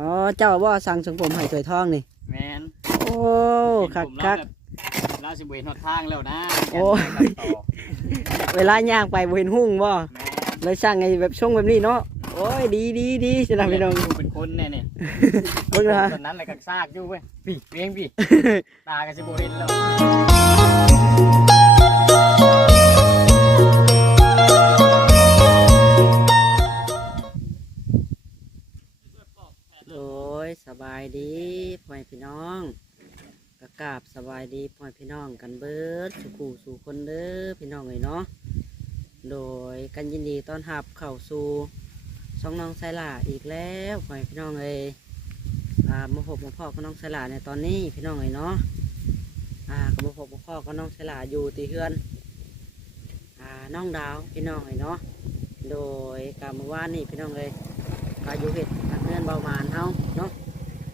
อ๋อเจ้าว่าสั่งทรงผมให้ถวยทองนี่แมนโอ้คักผมคักเราสิบเวนหดทางแล้วนะโอ้ยแกนไปต่อเวลาย่างไปบ่เห็นหุ่งบ่แมนเลยสั่งไงแบบช่วงแบบนี้เนาะโอ้ยดีดีดีสินะพี่น้องเป็นคนแน่เนี่ยเบิ่งนะตอนนั้นอะไรกักซากอยู่เว้ยพี่เวียงพี่ตากันสิบเห็นแล้ว บายดีพ่อแม่พี่น้องกระกาบสบายดีพ่อแม่พี่น้องกันเบิดสุขูสู่คนเด้อพี่น้องเลยเนาะโดยกันยินดีต้อนรับเข้าสู่ช่องน้องไซล่าอีกแล้วพ่อแม่พี่น้องเลยอ่ามาพบมาพ่อกับน้องไซล่าในตอนนี้พี่น้องเลยเนาะอ่าก็มาพบมาพ่อกับน้องไซล่าอยู่ตีเฮือนอ่าน้องดาวพี่น้องเลยเนาะโดยการเมื่อวานนี่พี่น้องเลยกายู่เห็ดทางเพื่อนเบาหมานเฮาเนาะ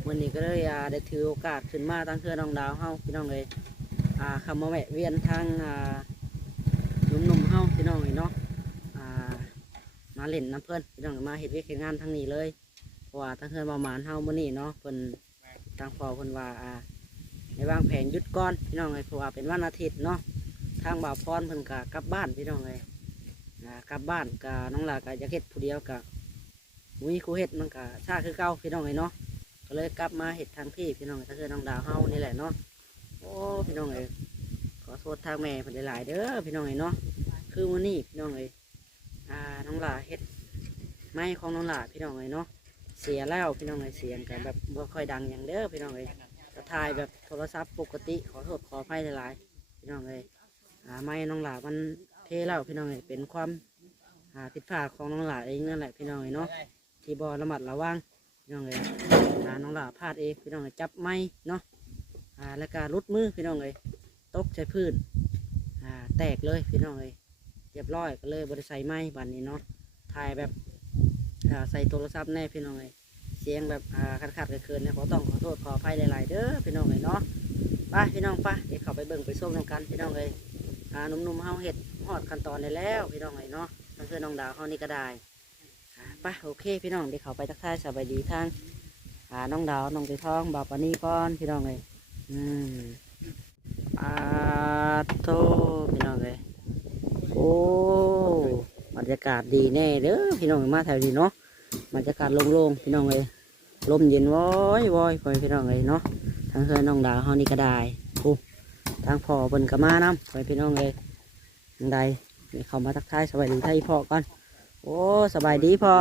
วันนี้ก็เลยอ่าได้ถือโอกาสขึ้นมาตั้งเพื่อนน้องดาวเฮาพี่น้องเลยอ่าคำมาแวะเวียนทางอ่าหนุ่มๆเฮาพี่น้องเลยเนาะอ่ามาเล่นน้ำเพื่อนพี่น้องมาเห็ดเวียกเฮ็ดงานทางนี้เลยเพราะว่าทางเพื่อนเบาหมานเฮามื่อนี้เนาะเพิ่นทางพอเพิ่นว่าอ่าในวางแผนยุดก่อนพี่น้องเลยเพราะว่าเป็นวันอาทิตย์เนาะทางบ่าวพรเพิ่นกะกลับบ้านพี่น้องเลยกลับบ้านกะน้องหลากะอยาเฮ็ดผู้เดียวกะมุ้ยคูเห็ดมันก็ชาคือเก่าพี่น้องเลยเนาะ ก็เลยกลับมาเห็ดทางพี่พี่น้องถ้าคือน้องดาวเฮานี่แหละเนาะโอ้พี่น้องเลยขอโทษทางแม่เพิ่นหลายเด้อพี่น้องเลยเนาะคือมื้อนี้พี่น้องเลยอ่าน้องหลาเห็ดไม้ของน้องหลาพี่น้องเลยเนาะเสียแล้วพี่น้องเลยเสียงกันแบบบ่ค่อยดังอย่างเด้อพี่น้องเลยจะถ่ายแบบโทรศัพท์ปกติขอโทษขออภัยหลายๆพี่น้องเลยอ่าไม้น้องหลามันเทแล้วพี่น้องเลยเป็นความอ่าผิดพลาดของน้องหลาเองนั่นแหละพี่น้องเลยเนาะที่บอระมัดระวังพี่น้องเลย อ่าน้องหลาพลาดเองพี่น้องเลยจับไม้เนาะอ่าแล้วก็รุดมือพี่น้องเลยตกใช้พื้นอ่าแตกเลยพี่น้องเลยเรียบร้อยก็เลยบริใส่ไม้บันนี้เนาะถ่ายแบบอ่าใส่โทรศัพท์แน่พี่น้องเลยเสียงแบบอ่าขัดขัดเกินๆเนี่ยขอต้องขอโทษขออภัยหลายๆเด้อพี่น้องเลยเนาะไปพี่น้องไปเดี๋ยวเข้าไปเบิ่งไปส้มกันพี่น้องเลยอ่าหนุ่มๆเฮาเห็ดหอดขั้นตอนได้แล้วพี่น้องเลยเนาะนั่นคือน้องดาวเฮานี่ก็ได้อ่าไปโอเคพี่น้องเดี๋ยวเขาไปทักทายสบายดีทาง อ่าน้องดาวน้องตีทองบาวปานีก่อนพี่น้องเลยอืมอาโตพี่น้องเลยโอ้บรรยากาศดีแน่เด้อพี่น้องมาแถวนี้เนาะบรรยากาศโล่งๆพี่น้องเลยลมเย็นว้อยว้อยพ่อพี่น้องเลยเนาะทางเพื่อนน้องดาวเฮานี่ก็ได้โอ้ทางพ่อเพิ่นก็มานํพ่อพี่น้องเลยทางใดเขามาทักทายสบายดีไทยพ่อก่อนโอ้สบายดีพอ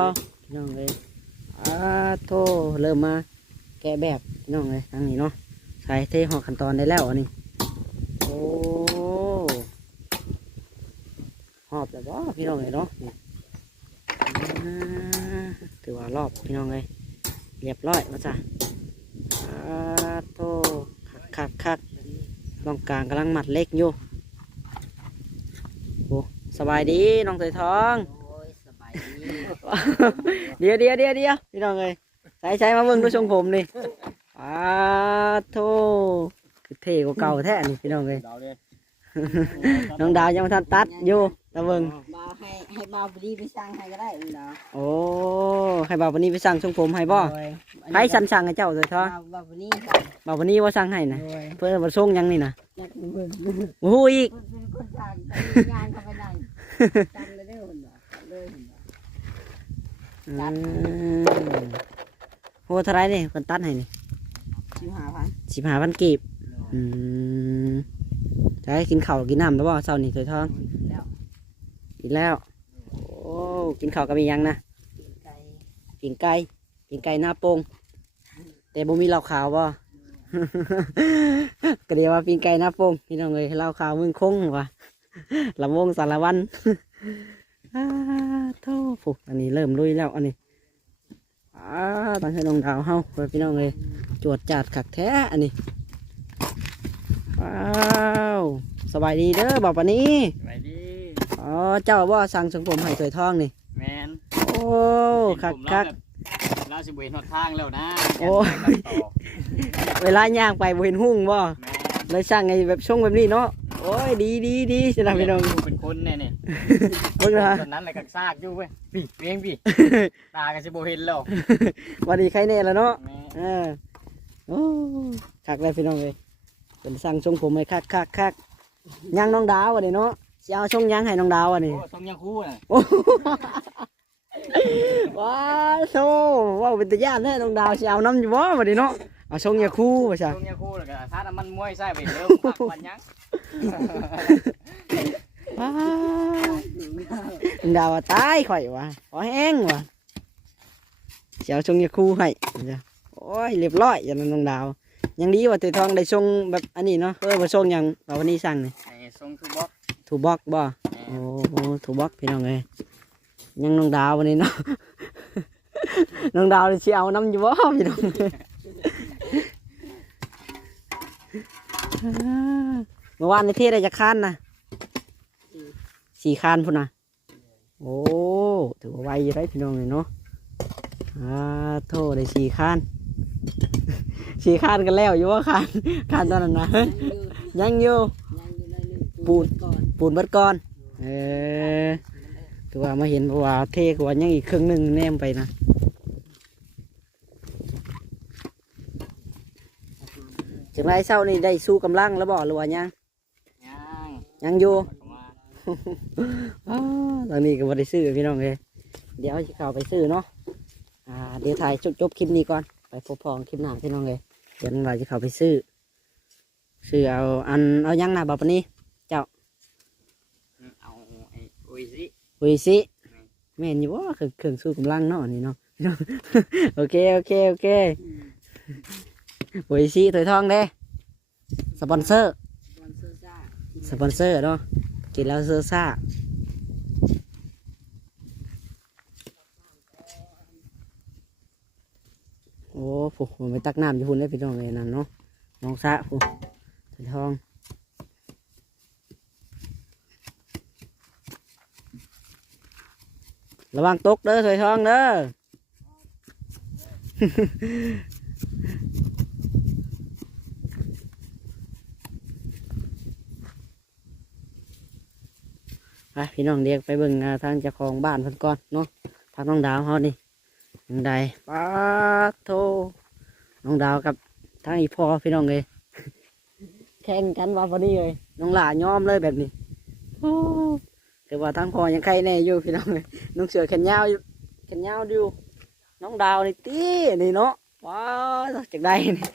พี่น้องเลย อาโทเริ่มมา แกะแบบน้องเลยทางนี้เนาะใส่เทหอขั้นตอนได้แล้วอันนี้ โอ้หอบแล้วบ่พี่น้องเลยเนาะถือว่ารอบพี่น้องเลยเรียบร้อยมาจ้ะอาโทคักคักคักตรงกลางกำลังหมัดเล็กอยู่โอ้สบายดีน้องเตยทอง เดี๋ยวเดี๋ยวเดี๋ยวเดี๋ยวพี่น้องเลยใช้ใช้มาเบิ่งดูทรงผมนี่อ้าโธ่คือเท่กว่าเก่าแท้นี่พี่น้องเลยดาวเลยน้องดาวยังไม่ทันตัดอยู่ตะเบิ่งบ่าวให้ให้บ่าวพอดีไปสร้างให้ก็ได้เนาะโอ้ให้บ่าววันนี้ไปสั่งทรงผมให้บ่ใครสั่งสั่งให้เจ้าเลยท้อบ่าวบ่าวพอดีบ่าววันนี้ว่าสั่งให้นะโดยเพื่อนมาส่งยังนี่นะอยากเบิ่งโอ้โหอีกเป็นคนสร้างงานเข้าไปได้จำเลยเด้อเพิ่นว่าเลยเพิ่นว่า อืมโหเท่าไรนี่คนตัดให้นี่สิบห้าพันสิบห้าพันกีบอืมจะให้กินข้าวกินน้ำแล้วบ่เช้านี่ถอยทองแล้วกินแล้ว โอ้กินข้าวกับมีหยังนะไก่ปิ่งไก่ปิ่งไก่หน้าโป่งแต่บ่มีเหล้าขาวบ่ ก็เดียวว่าปิ่งไก่หน้าโป่งพี่น้องเอ้ยเหล้าขาวมึงคงว่ะลำวงสารวัน อ้าโทษผูกอันนี้เริ่มลุยแล้วอันนี้อ้าตั้งให้น้องดาวเฮาเพื่อนพี่น้องเอ้ยจวดจัดขักแท้อันนี้ว้าวสบายดีเด้อบอกปานนี้ไปดีอ๋อเจ้าว่าสั่งทรงผมให้สวยทองนี่แมนโอ้คักคักเราสิบเวนหดทางแล้วนะโอ้ยแกนไปต่อเวลาย่างไปบ่เห็นหุ่งบ่แมนเลยสั่งไงแบบช่วงแบบนี้เนาะ โอ้โอ้ยดีดีดีสินะพี่น้องเป็นคนแน่เนี่ยเบิ่งนะตอนนั้นอะไรกักซากอยู่เว้ยพี่เวียงพี่ตากันสิโบเห็นแล้ววันนี้ใครแน่แล้วเนาะแม่เออโอ้คักเลยพี่น้องเลยเป็นสั่งทรงผมให้คักคักคักย่างน้องดาววันนี้เนาะสิเอาทรงย่างให้น้องดาววันนี้โอ้ทรงยังคู่น่ะโอ้ว้าโซว้าวเป็นตะย่านแน่น้องดาวสิเอาน้ำอยู่บ่วันนี้เนาะ เอาทรงยาคูว่าซะทรงยังคู่แล้วก็ทาน้ำมันมวยใส่ไปเริ่มพักวันยัง ว้าน้องดาวว่าตายข่อยว่ะขอแห้งว่ะสิเอาทรงยาคูให้จ้ะโอ้ยเรียบร้อยอย่างนั้นน้องดาว ยังดีว่าเตยทองได้ทรงแบบอันนี้เนาะเออมาทรงอย่างเราวันนี้สั่งนี่ไอ้ทรงทูบ็อกถูกบล็อกบ่โอ้โหถูกบล็อกพี่น้องเลยยังน้องดาววันนี้เนาะ น้องดาวสิเอาน้ำอยู่บ่พี่น้อง เมื่อวานในเทศได้จะคันนะสี่คันพุ่นนะโอ้ถือว่าไวอยู่ได้พี่น้องเลยเนาะอ่าโทษได้สี่คันสี่คันกันแล้วอยู่ว่าคันคันตอนนั้นนะยังอยู่ยังอยู่ในหนึ่งปูนก่อนปูนเบิดก่อนเออถือว่ามาเห็นเพราะว่าเทกว่ายังอีกครึ่งหนึ่งแนมไปนะ จังไรเศร้านี่ได้สู้กำลังแล้วบอกหรือว่ายังยังยังอยู่ประมาณอ้าวตอนนี้ก็บ่ได้ซื้อพี่น้องเลยเดี๋ยวจะเข้าไปซื้อเนาะอ่าเดี๋ยวถ่ายจบจบคลิปนี้ก่อนไปพบพองคลิปหน้าพี่น้องเลยเดี๋ยวเราจะเข้าไปซื้อซื้อเอาอันเอายังหน้าบับนี้เอาไอ้โอ้ยสิอุ้ยสิแม่นอยู่ว่าเครื่องเครื่องสู้กำลังเนาะนี่เนาะโอเคโอเคโอเค อุ้ยสิถอยทองเด้สปอนเซอร์วันเซอร์ซ่าสปอนเซอร์เนาะกินแล้วเซอร์ซ่าโอ้โหมันไปตักน้ำอยู่พุ่นได้พี่น้องเลยนั่นเนาะน้องซะผู้ถอยทองระวังตกเด้อถอยทองเด้อ ไปพี่น้องเรียกไปเบิ่งอ่าทางเจ้าของบ้านเพิ่นก่อนเนาะทางน้องดาวเฮานี่ยังไดป้าโทน้องดาวกับทางอีพ่อพี่น้องเลยแข่งกันว่าพอดีเลยน้องหล่ายอมเลยแบบนี้โอ้แต่ว่าทางพ่อยังใครแน่อยู่พี่น้องเลยน้องเสือแขนยาวอยู่แขนยาวอยู่น้องดาวนี่ตีนี่เนาะว้าวจากได้นี่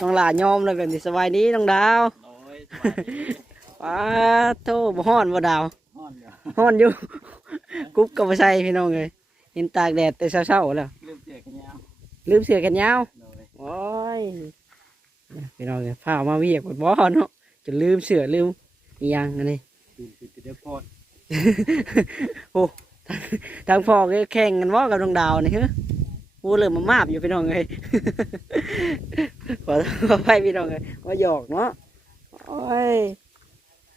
น้องหล่ายอมเลยแบบนี้สบายดีน้องดาวโอ้ยสวัสดีป้าโทบ่ฮ้อนบ่ดาว ฮ้อนเดี๋ยวฮ้อนอยู่ กุ๊บก็บ่ใส่พี่น้องเลยเห็นตากแดดแต่เช้าๆแล้วลืมเสียกันยาวลืมเสื้อแขนยาวโดยโอ้ยพี่น้องเลยพามาเวียกบนบ่อเนาะจนลืมเสื้อลืมอีหยังอันนี้ตื่นตื่นตื่นเดี๋ยวโพดทางพ่อก็แข่งกันว่ากับดวงดาวนี่ฮะพูดเริ่มมามาบอยู่พี่น้องเลยขอขอไปพี่น้องเลยว่าหยอกเนาะโอ้ย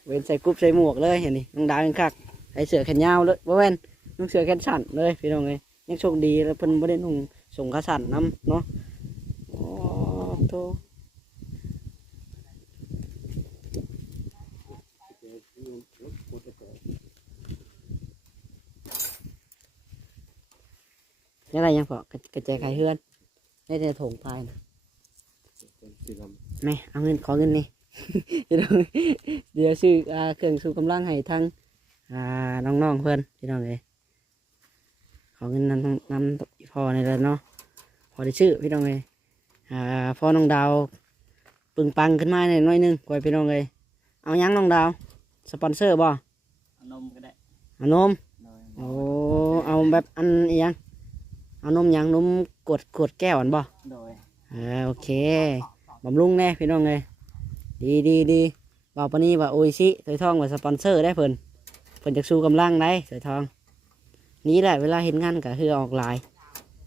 เว้นใส่กรุ๊ปใส่หมวกเลยเห็นนี่ดวงดาวยังคัก ใส่เสื้อแขนยาวเลยบ่แม่นนุ่งเสื้อแขนสั้นเลยพี่น้องเลยยังโชคดีแล้วเพิ่นบ่ได้นุ่งส่งขาสั้นนํเนาะโอ้โตยังไงยังพอกระกระจายขายเฮือนได้แต่ถงพายนะแม่เอาเงินขอเงินนี่พี่น้องเดี๋ยวซื้ออ่าเครื่องสูบกำลังให้ทาง อ่าน้องๆเพื่อนพี่น้องเลยขอเงินนำนำพอในเดือนเนาะพอได้ชื่อพี่น้องเลยอ่าพอน้องดาวปึงปังขึ้นมาหน่อยหนึงกวยพี่น้องเลยเอายังน้องดาวสปอนเซอร์บ่เอานมก็ได้เอานมโดยโอ้เอาแบบอันอิหยังเอานมหยังนมกดกดแก้วอันบ่โดยอ่าโอเคบำรุงแน่พี่น้องเลยดีดีดีบอกปานนี้ว่าโอ้ยสิสวยทองว่าสปอนเซอร์ได้เพิ่น เพิ่นจะสู้กำลังได้สวยทอง นี่แหละเวลาเห็นงานก็คือออกหลาย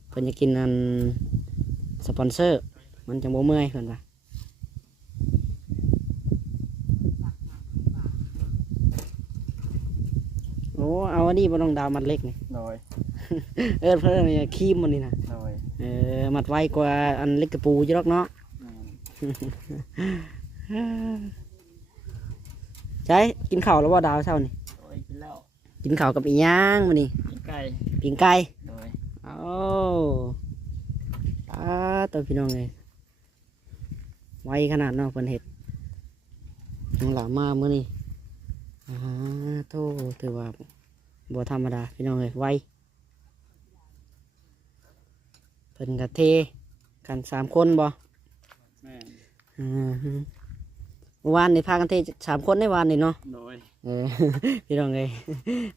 เพิ่นจะกินอันสปอนเซอร์ มันจังบ่เมื่อยเพิ่นว่าโอ้เอาอันนี้บ่ต้องดาวมัดเล็กนี่โดยเออเพิ่นนี่ครีมมันนี่นะโดยเออมัดไวกว่าอันเล็กกระปูอยู่หรอกเนาะแม่นใช่กินข้าวแล้วว่าดาวเช้านี่โดยกิน แล้วกินข้าวกับอีหย่างมื้อนี้กินไก่ปิ้งไก่โดยโอ้ตาตัวพี่น้องเลยไวขนาดเนาะเพิ่นเฮ็ดน้องหลามามื้อนี้อ่าโตถือว่าบ่ธรรมดาพี่น้องเลยไวเพิ่นก็เทกันสามคนบ่แม่นอือฮึเมื่อวานนี่พากันเทสามคนในวานนี่เนาะ โดย เออพี่น้องเลย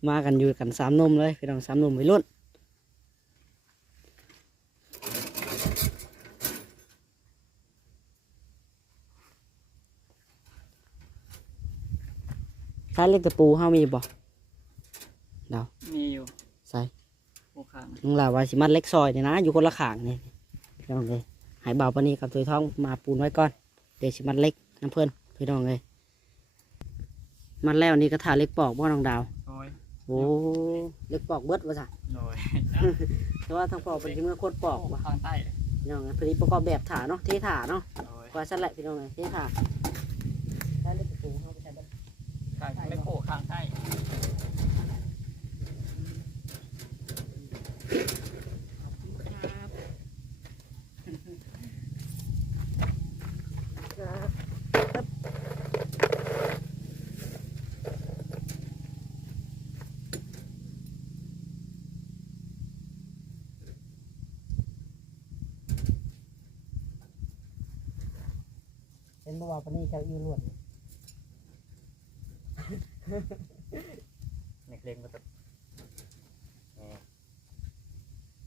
มากันอยู่กันสามหนมเลยพี่น้องสามหนมวัยรุ่นสายเล็กตะปูเฮามีบ่มีอยู่ใส่ผู้ข้างน้องลาวาสิมัดเล็กซอยนี่นะ อยู่คนละข้างนี่พี่น้องเลยใหายเบาปานนี้กับตัวท้องมาปูนไว้ก่อน เดี๋ยวสิมัดเล็กน้ำเพื่อนพี่น้องเลย มัดแล้วนี่ก็ทาเล็กปอกบ่น้องดาว โดยโอ้เล็กปอกเบิดว่าจ้ะโดยแต่ว่าทางปอกเป็นที่เมื่อโคตรปอกว่ะข้างใต้พี่น้องพอดีประกอบแบบถาเนาะเทถาเนาะโดยว่าสั่นแหละพี่น้องเลยเทถาใช้เล็กปูเข้าไปใช้เบิดข้างไม่โคข้างใต้ ว่าปานนี้เจ้าอยู่ล้วนเพลงก็จะ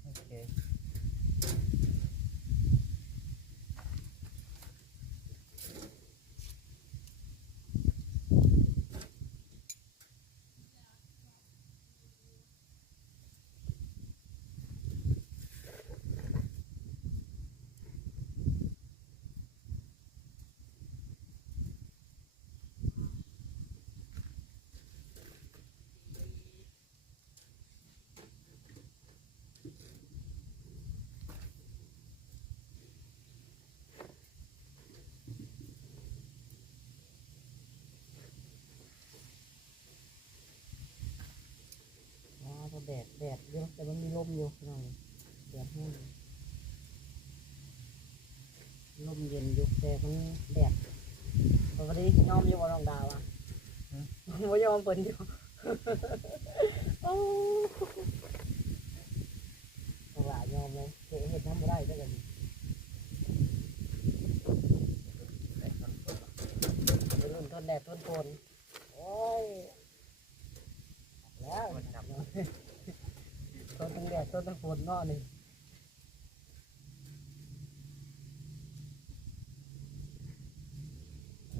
โอเคว้าวแดดแดดเยอะแต่มันมีลมอยู่พี่น้องแดดแห้งลมเย็นอยู่แต่มันแดดปกติยอมอยู่บ่น้องดาวอะบ่ยอมเปิ่นอยู่โอ้ตลาดยอมเลยเฮ็ดเฮ็ดน้ำบ่ได้ได้อกันแต่มันก็ไปรุ่นทนแดดทนฝนโอ้ยแล้ว มันจับทนทั้งแดดทนทั้งฝนเนาะนี่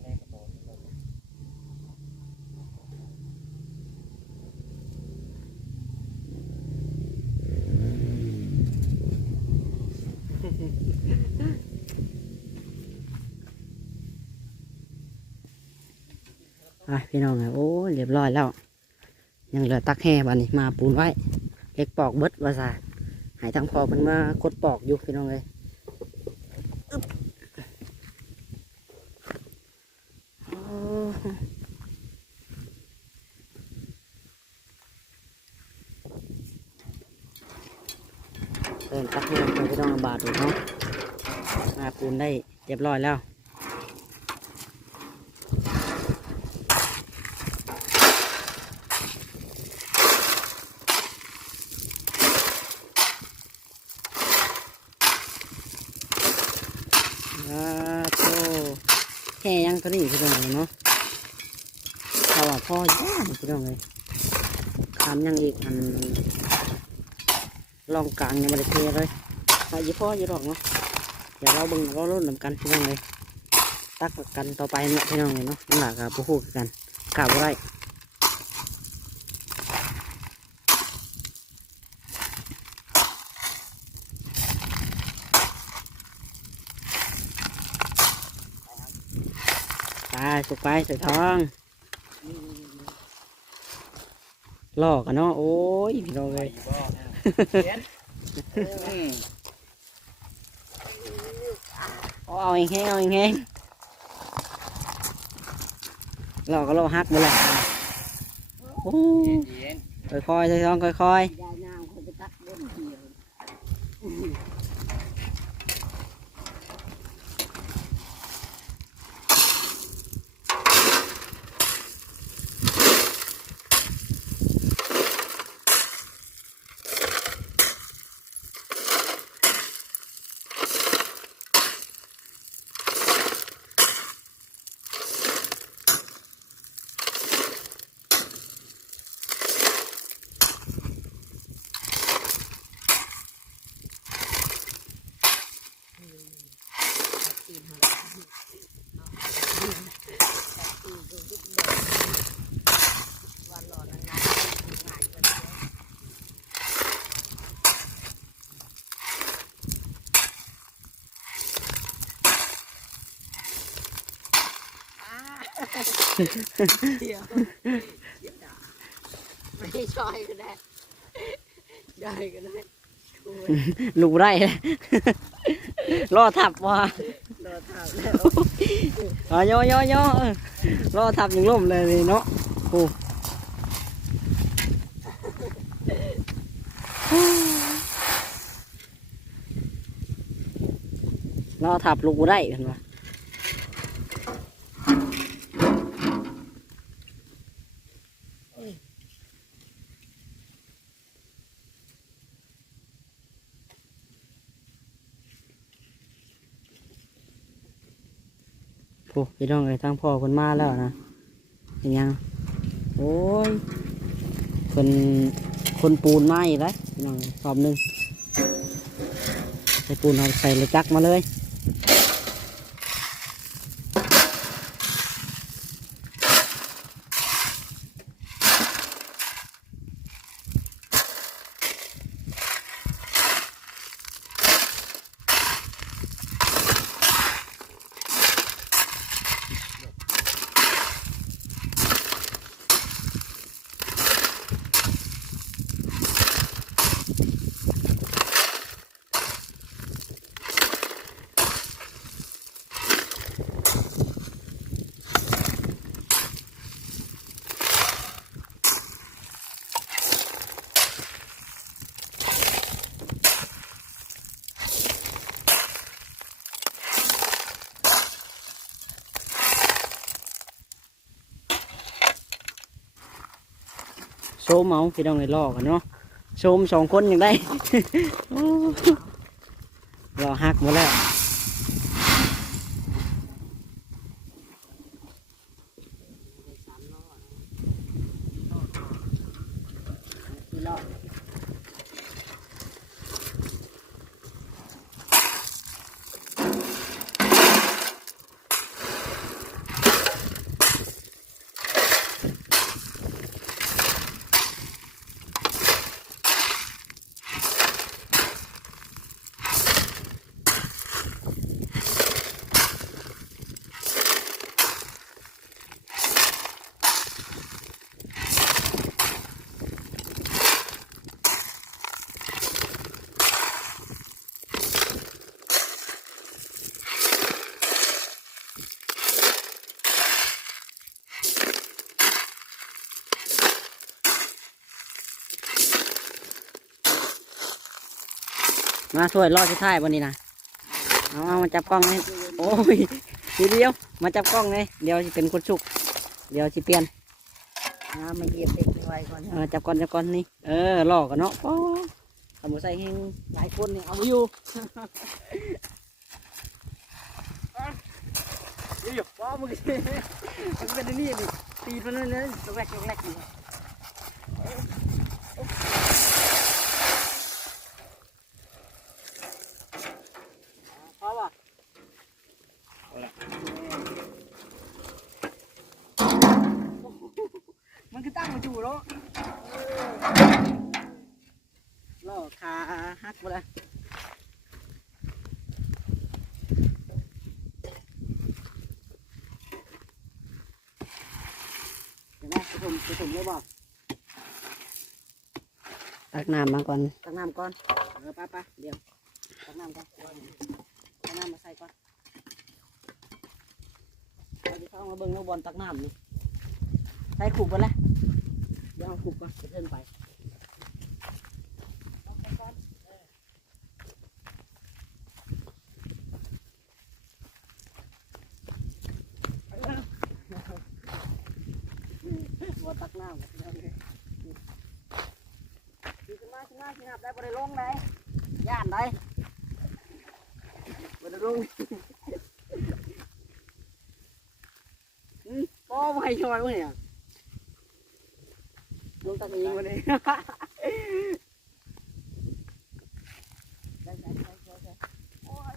แรกก็โดนอะพี่น้องโอ้เรียบร้อยแล้ว ยังเหลือตักแห่บานนี้มาปูนไว้ เล็กปอกเบิดว่าซาหายทางพอมันมากดปอกอยู่พี่น้องเลยอึ๊บโอ้เริ่มตักแห่ไปพี่น้องบาทดูเนาะมาปูนได้เรียบร้อยแล้ว อ่าโตแค่ยังตัวนี้พี่น้องเนาะเขาว่าพ่อย่าพี่น้องเลยคำยังอีกอันลอง กลางยังไม่ได้เทเลยเอายี่พ่อยี่ดอกเนาะเดี๋ยวเราเบิ่งเราลุ้นนำกันพี่น้องเลยตักกันต่อไปเนาะพี่น้องเลยเนาะนั่นแหละกับผู้คู่กันกล่าวไว้ไปสุกไปใส่ทองลอกกันเนาะโอ้ยพี่น้องเลย เย็นอืมเอาเอาเองแห้งเอาเองแห้งเราก็เราหักหมดแหละโอ้เย็นเย็นค่อยๆค่อยๆค่อย ยายนางคนไปตัดเล่นเดียว เดี๋ยวไม่ช่อยก็ได้ได้ก็ได้โอ้ยๆลูไรรอทับว่าโดนถามแล้วอ๋อย่อย่อย่อเออรอทับยังล่มเลยนี่เนาะโอ้รอทับลูกไรกันวะ โอ้พี่น้องเอ้ทั้งพ่อคนมาแล้วนะเป็นยังโอ้ยคนคนปูนมาอีกแล้วพี่น้องสอบหนึ่งใส่ปูนเอาใส่เลยจักมาเลย ชมเอาพี่น้องเลยลอกันเนาะโชมสองคนยังได้รอหักหมดแล้ว มาช่วยรอดที่ท้ายวันนี้นะเอาเอามาจับกล้องเลยโอ้ยทีเดียวมาจับกล้องเลยเดี๋ยวจะเป็นคนชุก เดี๋ยวจะเปลี่ยนน้ำมาเหยียบเด็กไว้ก่อนเออจับก่อนจับก่อนนี่เออลอกกันเนาะป้อทำมือใส่เฮงหลายคนนี่เอาอยู่นี่อยู่ว้าวมึงมันเป็นอันนี่นี่ตีมันเลยเลยตกแรกตกแรกนี่พอป่ะมันคือตั้งมาอยู่แล้วล่อขาหักห มดเลยเห็นไหมผสมผสมได้บ่ตักน้ำมาก่อน ตักน้ำก่อน เออไป้าป้าเดี๋ยว ตักน้ำก่อนตักน้ำมาใส่ก่อนเราจะเข้ามาเบิ่งลูกบอลตักน้ำนี่ ใส่ขู่ไปเลยเดี๋ยวเอาขู่ก่อนจะเดินไปบ่ตักน้ำเดี๋ยวนี้ขึ้นมาขึ้นมาขึ้นมาได้บ่ได้ลงได้ย่านได้บ่ได้ลง อืมก็ ไม่ช่วยวะเนี่ยลงตะกี้มาเลยได้ได้ได้ได้ได้โอ้ย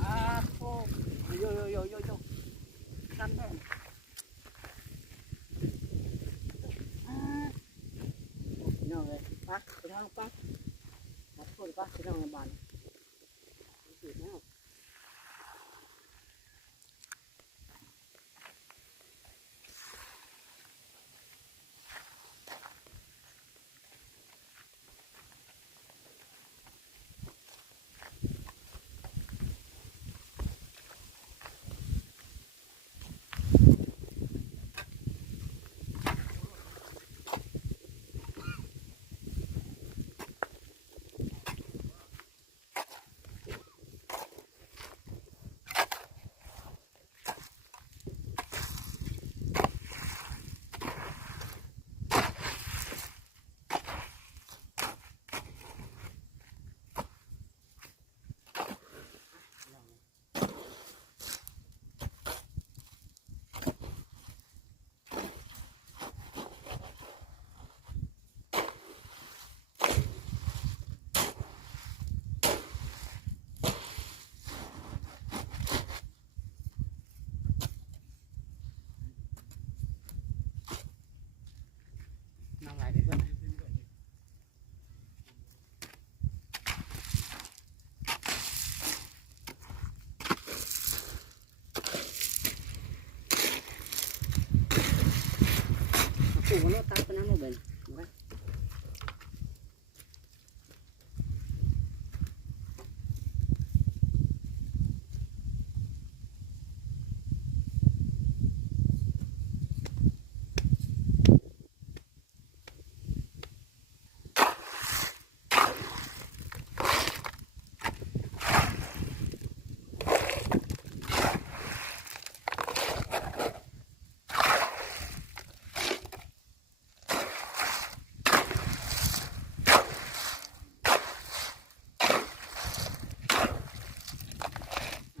อ่าโอ้โยโยโยโยโยสั้นแน่อ่าพี่น้องเลยไปไปทางไปมาพูดไปพี่น้องในบ้านสุดแล้ว น้ำลายไปเพื่อน ขู่มันตักไปน้ำมาเบิ่งไป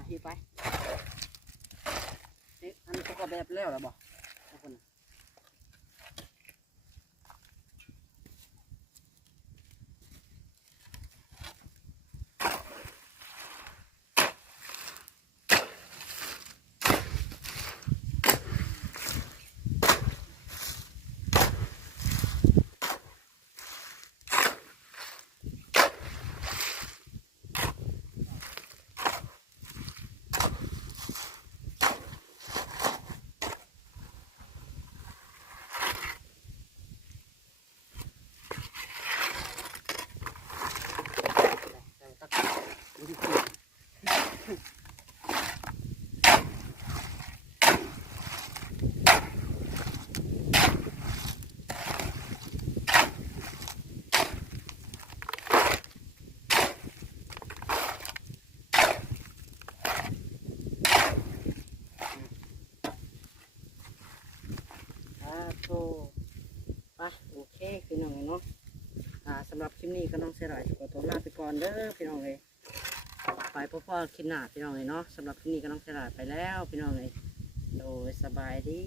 อะฮีไปเอ๊ะอันนี้เขาก็ แบบแล้วเหรอบ โธ่ไปโอเคพี่น้องเนาะอ่าสำหรับคลิปนี้ก็น้องเสียหลายขอตัวลาไปก่อนเด้อพี่น้องเลยไปพ่อพ่อคลิปหน้าพี่น้องเลยเนาะสำหรับคลิปนี้ก็น้องเสียหลายไปแล้วพี่น้องเลยโดยสบายดี